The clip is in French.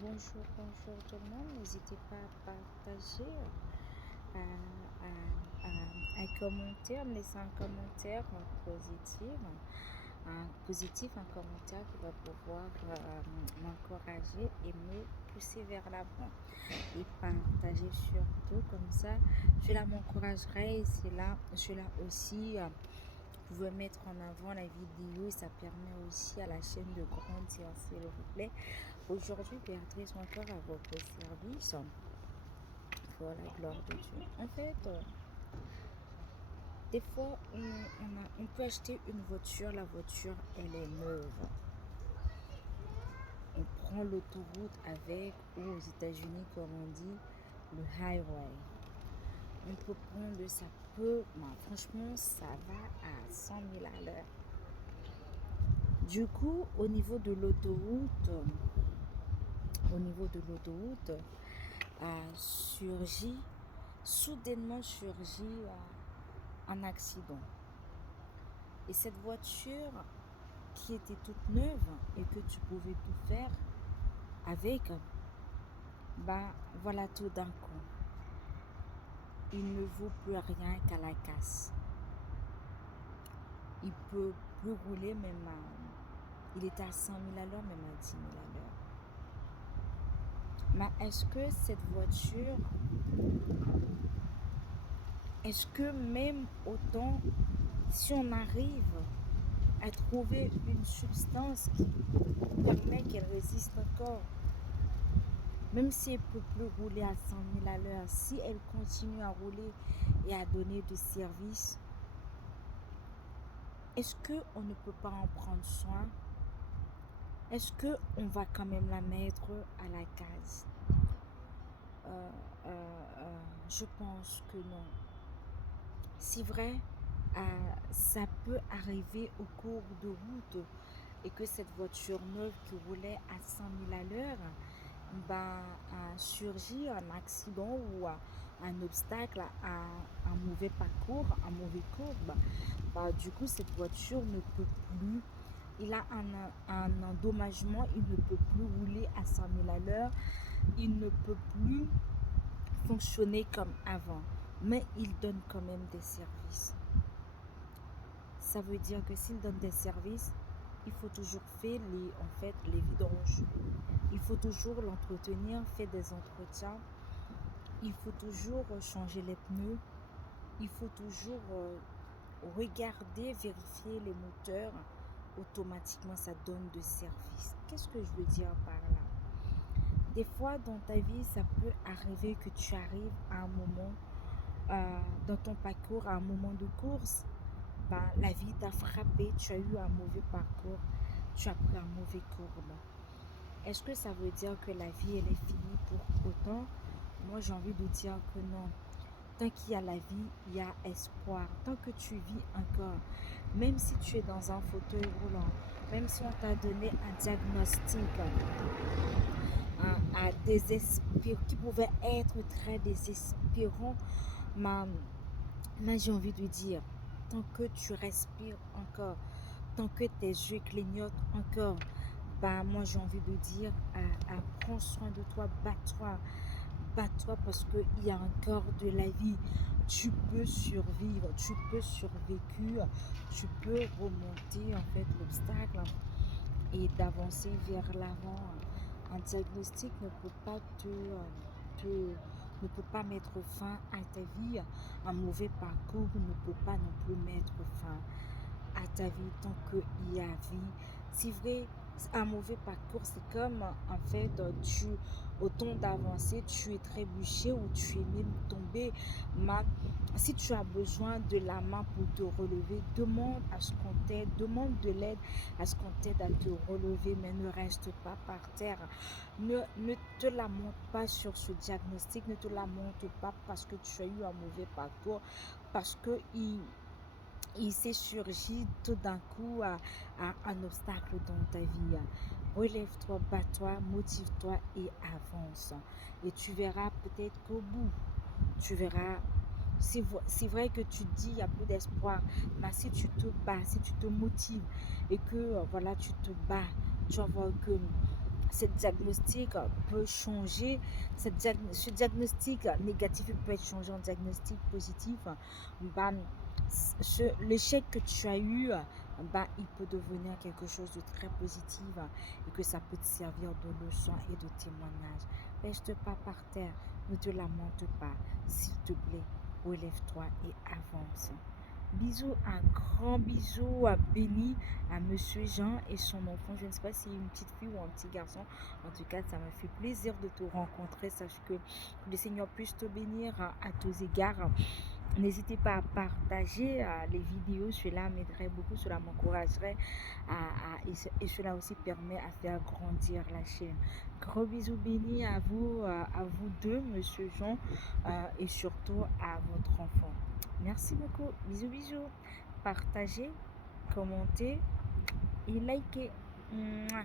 Bonjour tout le monde. N'hésitez pas à partager, à, à commenter, à me laisser un commentaire positif, un commentaire qui va pouvoir m'encourager et me pousser vers l'avant. Et partager surtout, comme ça, cela m'encouragerait et cela aussi. Vous pouvez mettre en avant la vidéo et ça permet aussi à la chaîne de grandir, s'il vous plaît. Aujourd'hui, Béatrice, encore à votre service pour la gloire de Dieu. En fait, des fois, on peut acheter une voiture, la voiture, elle est neuve. On prend l'autoroute avec, ou aux États-Unis, comme on dit, le highway. On peut prendre, ça peut, franchement, ça va à 100 000 à l'heure. Du coup, au niveau de l'autoroute, soudainement surgit un accident. Et cette voiture qui était toute neuve et que tu pouvais tout faire avec, voilà, tout d'un coup, il ne vaut plus rien qu'à la casse. Il peut plus rouler même il était à 100 000 à l'heure, même à 10 000 à l'heure. Mais est-ce que même autant, si on arrive à trouver une substance qui permet qu'elle résiste encore, même si elle ne peut plus rouler à 100 000 à l'heure, si elle continue à rouler et à donner du service, est-ce qu'on ne peut pas en prendre soin? Est-ce qu'on va quand même la mettre à la case? Je pense que non. C'est vrai, ça peut arriver au cours de route et que cette voiture neuve qui roulait à 100 000 à l'heure, surgit un accident ou un obstacle, un mauvais parcours, un mauvais courbe. Du coup, cette voiture ne peut plus, il a un endommagement, il ne peut plus rouler à 100 000 à l'heure, il ne peut plus fonctionner comme avant, mais il donne quand même des services. Ça veut dire que s'il donne des services, il faut toujours faire les vidanges. Il faut toujours l'entretenir, faire des entretiens. Il faut toujours changer les pneus. Il faut toujours regarder, vérifier les moteurs. Automatiquement, ça donne de service. Qu'est-ce que je veux dire par là? Des fois, dans ta vie, ça peut arriver que tu arrives à un moment, dans ton parcours, à un moment de course, la vie t'a frappé, tu as eu un mauvais parcours, tu as pris un mauvais courbe. Est-ce que ça veut dire que la vie, elle est finie pour autant? Moi, j'ai envie de dire que non. Tant qu'il y a la vie, il y a espoir. Tant que tu vis encore, même si tu es dans un fauteuil roulant, même si on t'a donné un diagnostic qui pouvait être très désespérant, mais j'ai envie de dire, tant que tu respires encore, tant que tes yeux clignotent encore, moi j'ai envie de dire, prends soin de toi, bats-toi parce qu'il y a encore de la vie. Tu peux survivre, tu peux survécu, tu peux remonter en fait l'obstacle et d'avancer vers l'avant. Un diagnostic ne peut pas ne peut pas mettre fin à ta vie. Un mauvais parcours ne peut pas non plus mettre fin à ta vie tant qu'il y a vie. C'est vrai, un mauvais parcours, c'est comme en fait, au temps d'avancer, tu es trébuché ou tu es même tombé. Mais si tu as besoin de la main pour te relever, demande à ce qu'on t'aide, demande de l'aide à ce qu'on t'aide à te relever, mais ne reste pas par terre. Ne te lamente pas sur ce diagnostic, ne te lamente pas parce que tu as eu un mauvais parcours, parce que il s'est surgi tout d'un coup à un obstacle dans ta vie. Relève-toi, bats-toi, motive-toi et avance. Et tu verras peut-être qu'au bout, tu verras, c'est vrai que tu dis il n'y a plus d'espoir, mais si tu te bats, si tu te motives et que voilà, tu te bats, tu vas voir que ce diagnostic peut changer, ce diagnostic négatif peut être changé en diagnostic positif. Bah, l'échec que tu as eu, bah, il peut devenir quelque chose de très positif et que ça peut te servir de leçon et de témoignage. Reste pas par terre, ne te lamente pas, s'il te plaît, relève-toi et avance. Bisous, un grand bisou à Béni, à Monsieur Jean et son enfant. Je ne sais pas si c'est une petite fille ou un petit garçon. En tout cas, ça m'a fait plaisir de te rencontrer. Sache que le Seigneur puisse te bénir à tous égards. N'hésitez pas à partager les vidéos, cela m'aiderait beaucoup, cela m'encouragerait et cela aussi permet à faire grandir la chaîne. Gros bisous bénis à vous deux, Monsieur Jean, et surtout à votre enfant. Merci beaucoup. Bisous, bisous. Partagez, commentez et likez. Mouah.